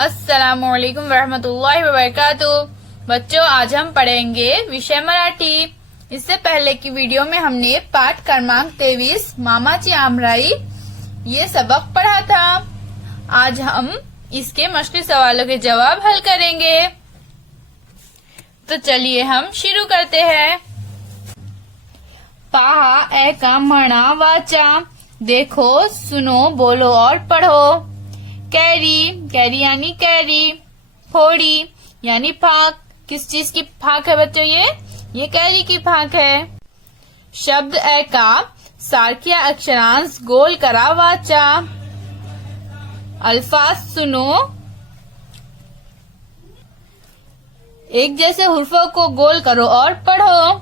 अस्सलामुअलैकुम वरहमतुल्लाहि वबरकातुह। बच्चों, आज हम पढ़ेंगे विषय मराठी। इससे पहले की वीडियो में हमने पाठ क्रमांक 23 मामाची आमराई ये सबक पढ़ा था। आज हम इसके मश्किल सवालों के जवाब हल करेंगे। तो चलिए हम शुरू करते हैं। पहा ऐका म्हणा वाचा, देखो सुनो बोलो और पढ़ो। कैरी, कैरी यानी कैरी। फोड़ी यानी फाक, किस चीज की फाक है बच्चों? ये कैरी की फाक है। शब्द ऐका सारख्या अक्षरांश गोल करा वाचा। अल्फाज सुनो, एक जैसे हुर्फों को गोल करो और पढ़ो।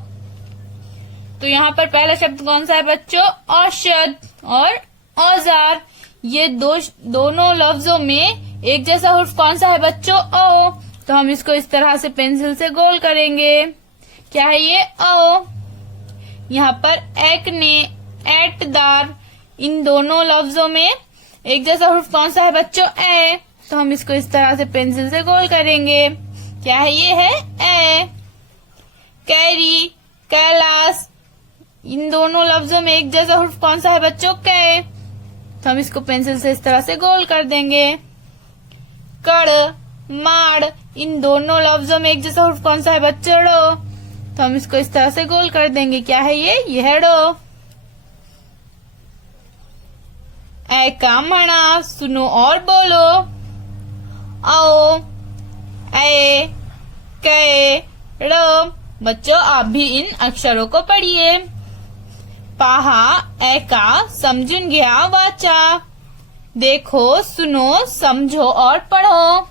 तो यहाँ पर पहला शब्द कौन सा है बच्चों? औषध और औजार। ये दोनों लफ्जों में एक जैसा हुर्फ कौन सा है बच्चों? ओ। तो हम इसको इस तरह से पेंसिल से गोल करेंगे। क्या है ये? ओ। यहाँ पर एक ने, एटदार, इन दोनों लफ्जों में एक जैसा हुर्फ कौन सा है बच्चों? ए। तो हम इसको इस तरह से पेंसिल से गोल करेंगे। क्या है? ये है ए। कैरी, कैलाश, इन दोनों लफ्जों में एक जैसा हुर्फ कौन सा है बच्चों? कै। तो हम इसको पेंसिल से इस तरह से गोल कर देंगे। कड़, माड़, इन दोनों लफ्जों में एक जैसा हुर्फ कौन सा है बच्चों? ड़ो। तो हम इसको इस तरह से गोल कर देंगे। क्या है ये है ड़ो। ऐका मणा, सुनो और बोलो। आओ, ए, कै, ड़। बच्चों, आप भी इन अक्षरों को पढ़िए। पहा ऐका समजून घ्या वाचा, देखो सुनो समझो और पढ़ो।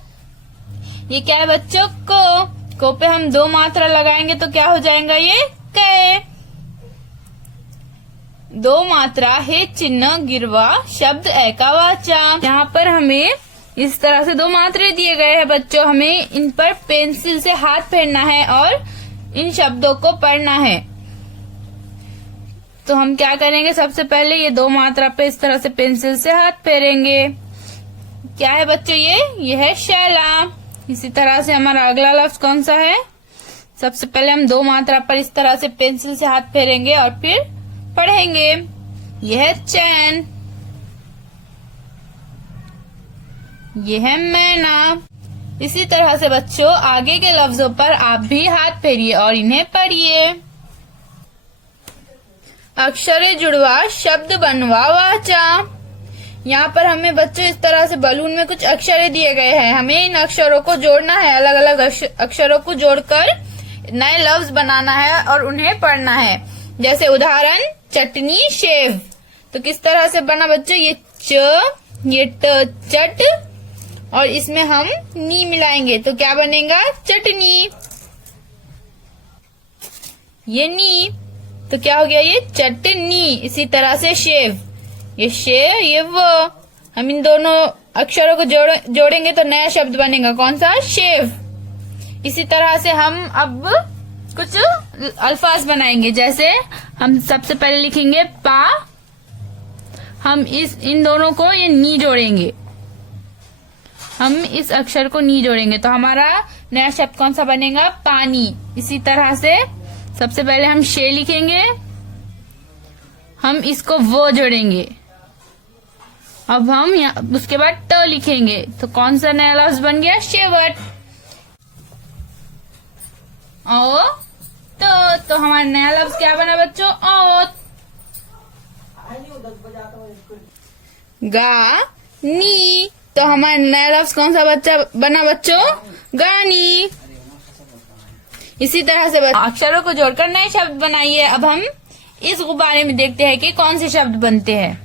ये क्या है बच्चों? को पे हम दो मात्रा लगाएंगे तो क्या हो जाएगा? ये कै। दो मात्रा है चिन्ह गिरवा शब्द ऐका वाचा। यहाँ पर हमें इस तरह से दो मात्रे दिए गए हैं बच्चों। हमें इन पर पेंसिल से हाथ फेरना है और इन शब्दों को पढ़ना है। तो हम क्या करेंगे? सबसे पहले ये दो मात्रा पे इस तरह से पेंसिल से हाथ फेरेंगे। क्या है बच्चों? ये है शैला। इसी तरह से हमारा अगला लफ्ज कौन सा है? सबसे पहले हम दो मात्रा पर इस तरह से पेंसिल से हाथ फेरेंगे और फिर पढ़ेंगे। यह है चैन। यह है मैना। इसी तरह से बच्चों आगे के लफ्जों पर आप भी हाथ फेरिए और इन्हें पढ़िए। अक्षरे जुड़वा शब्द बनवा वाचा। यहाँ पर हमें बच्चों इस तरह से बलून में कुछ अक्षरे दिए गए हैं। हमें इन अक्षरों को जोड़ना है। अलग अलग अक्षरों को जोड़कर नए लफ्ज बनाना है और उन्हें पढ़ना है। जैसे उदाहरण, चटनी, शेव। तो किस तरह से बना बच्चों? ये च, ये ट, चट, और इसमें हम नी मिलाएंगे तो क्या बनेगा? चटनी। ये नी, तो क्या हो गया? ये चटनी। इसी तरह से शेव, ये शेव, ये वो। हम इन दोनों अक्षरों को जोड़ेंगे तो नया शब्द बनेगा। कौन सा? शेव। इसी तरह से हम अब कुछ अल्फाज बनाएंगे। जैसे हम सबसे पहले लिखेंगे पा, हम इन दोनों को ये नी जोड़ेंगे। हम इस अक्षर को नी जोड़ेंगे तो हमारा नया शब्द कौन सा बनेगा? पानी। इसी तरह से सबसे पहले हम शे लिखेंगे, हम इसको वो जोड़ेंगे। अब हम उसके बाद ट लिखेंगे तो कौन सा नया लफ्ज बन गया? शेवट। ओ तो हमारा नया लफ्ज क्या बना बच्चों? औत। गा, नी, तो हमारा नया लफ्ज कौन सा बना बच्चों? गानी। इसी तरह से अक्षरों को जोड़कर नए शब्द बनाइए। अब हम इस गुब्बारे में देखते हैं कि कौन से शब्द बनते हैं।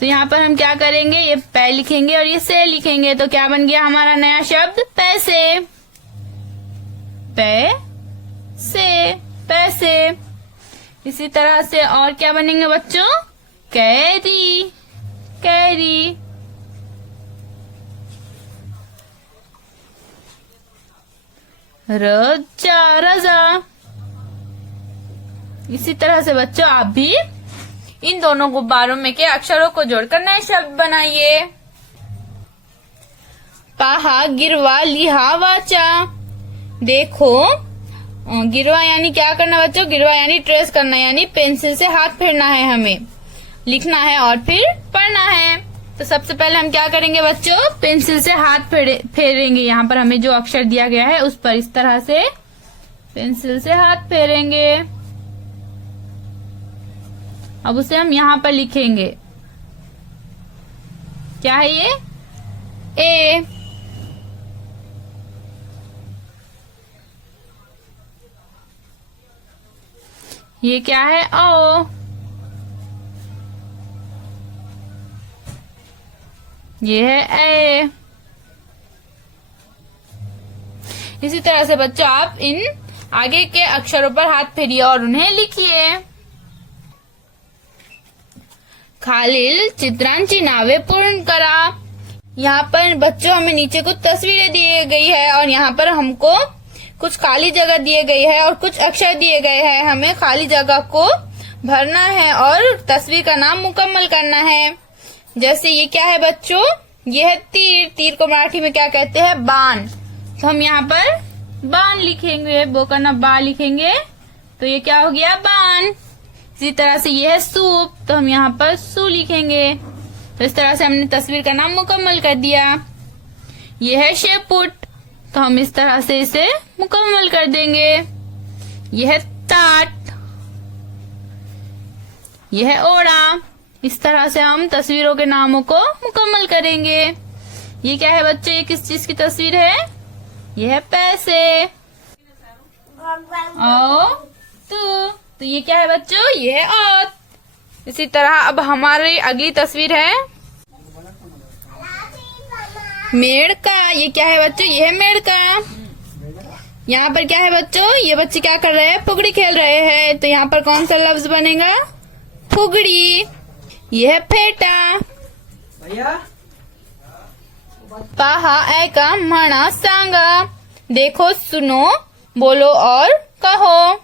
तो यहाँ पर हम क्या करेंगे? ये पै लिखेंगे और ये से लिखेंगे तो क्या बन गया हमारा नया शब्द? पैसे। पैसे, पैसे। इसी तरह से और क्या बनेंगे बच्चों? कैरी, कैरी। रजा, रजा। इसी तरह से बच्चों आप भी इन दोनों गुब्बारों में के अक्षरों को जोड़कर नए शब्द बनाइए। पाहा गिरवा लिहा वाचा। देखो, गिरवा यानी क्या करना बच्चों? गिरवा यानी ट्रेस करना, यानी पेंसिल से हाथ फेरना है, हमें लिखना है और फिर पढ़ना है। तो सबसे पहले हम क्या करेंगे बच्चों? पेंसिल से हाथ फेरेंगे। यहाँ पर हमें जो अक्षर दिया गया है उस पर इस तरह से पेंसिल से हाथ फेरेंगे। अब उसे हम यहाँ पर लिखेंगे। क्या है ये? ए। ये क्या है? ओ। ये है ए। इसी तरह से बच्चों आप इन आगे के अक्षरों पर हाथ फेरिए और उन्हें लिखिए। खालील चित्रांची नावे पूर्ण करा। यहाँ पर बच्चों हमें नीचे कुछ तस्वीरें दी गई है और यहाँ पर हमको कुछ खाली जगह दिए गई है और कुछ अक्षर दिए गए हैं। हमें खाली जगह को भरना है और तस्वीर का नाम मुकम्मल करना है। जैसे ये क्या है बच्चों? ये है तीर। तीर को मराठी में क्या कहते हैं? बाण। तो हम यहाँ पर बाण लिखेंगे, वो करना बा लिखेंगे, तो ये क्या हो गया? बाण। इसी तरह से ये है सूप, तो हम यहाँ पर सू लिखेंगे। तो इस तरह से हमने तस्वीर का नाम मुकम्मल कर दिया। ये है शेपुट, तो हम इस तरह से इसे मुकम्मल कर देंगे। ये है ताट। ये है ओड़ा। इस तरह से हम तस्वीरों के नामों को मुकम्मल करेंगे। ये क्या है बच्चे? ये किस चीज की तस्वीर है? ये है पैसे। ओ तो ये क्या है बच्चों? ये है औत। इसी तरह अब हमारी अगली तस्वीर है मेढ़का। ये क्या है बच्चों? ये है मेढ़का। यहाँ पर क्या है बच्चों? ये बच्चे क्या कर रहे हैं? फुगड़ी खेल रहे हैं। तो यहाँ पर कौन सा लफ्ज बनेगा? फुगड़ी। ये है फेटा। भैया पाहा ऐ का म्हणा सांगा। देखो, सुनो, बोलो और कहो।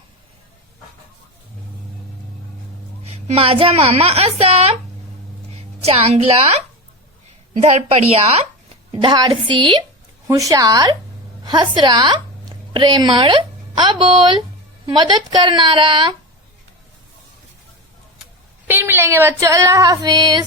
माझा मामा असा चांगला, धडपडिया, धाडसी, हुशार, हसरा, प्रेमळ, अबोल, मदद करनारा। फिर मिलेंगे बच्चों। अल्लाह हाफिज।